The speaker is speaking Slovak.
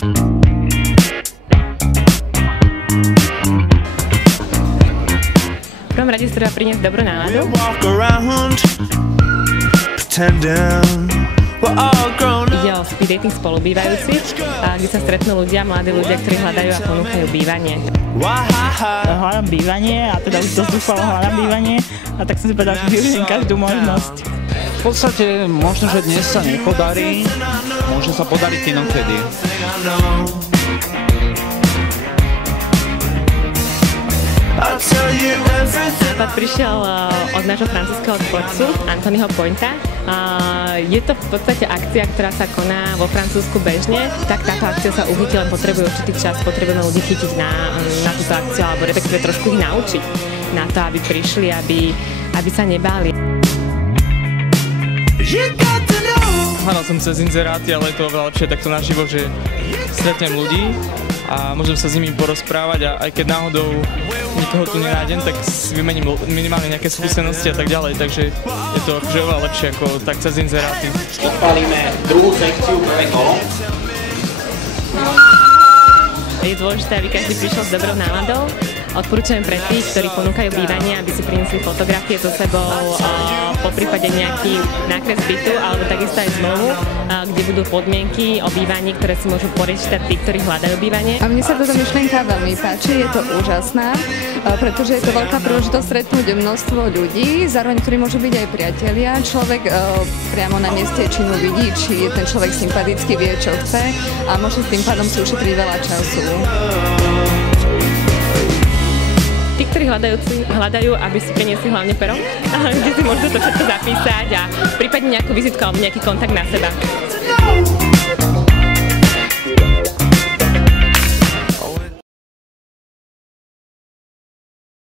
V prvom rade si treba priniesť dobrú náladu. Ide o speed dating spolubývajúcich, kde sa stretnú ľudia, mladí ľudia, ktorí hľadajú a ponúkajú bývanie. Hľadám bývanie a teda už dosť dúfalo hľadám bývanie a tak som si povedal, že využijem každú možnosť. V podstate možno, že dnes sa nepodarí, môže sa podariť inokedy. Nápad prišiel od nášho francúzskeho tvorcu Anthonyho Pointa. Je to v podstate akcia, ktorá sa koná vo Francúzsku bežne. Tak táto akcia sa uchytí, len potrebuje určitý čas, potrebujeme ľudí chytiť na túto akciu, alebo respektíve trošku ich naučiť na to, aby prišli, aby sa nebáli. Hľadal som cez inzeráty, ale je to oveľa lepšie takto naživo, že stretnem ľudí a môžem sa s nimi porozprávať a aj keď náhodou nikoho tu nenájdem, tak si vymením minimálne nejaké skúsenosti a tak ďalej, takže je to akože oveľa lepšie ako tak cez inzeráty. Odpálime druhú sekciu, prvé kolo. Je dôležité, aby každý prišiel s dobrou náladou. Odporúčam pre tých, ktorí ponúkajú bývanie, aby si priniesli fotografie so sebou, poprípade nejaký nákres bytu, alebo takisto aj zmluvu, kde budú podmienky o bývaní, ktoré si môžu poriešiť tí, ktorí hľadajú bývanie. A mne sa táto myšlienka veľmi páči, je to úžasná, pretože je to veľká príležitosť stretnúť množstvo ľudí, zároveň ktorí môžu byť aj priatelia. Človek priamo na mieste činu vidí, či je ten človek sympatický, vie, čo chce a môže tým pádom si ušetriť veľa času. Tí, ktorí hľadajú, aby si priniesli hlavne pero, kde si môžu to všetko zapísať a prípadne nejakú vizitku alebo nejaký kontakt na seba.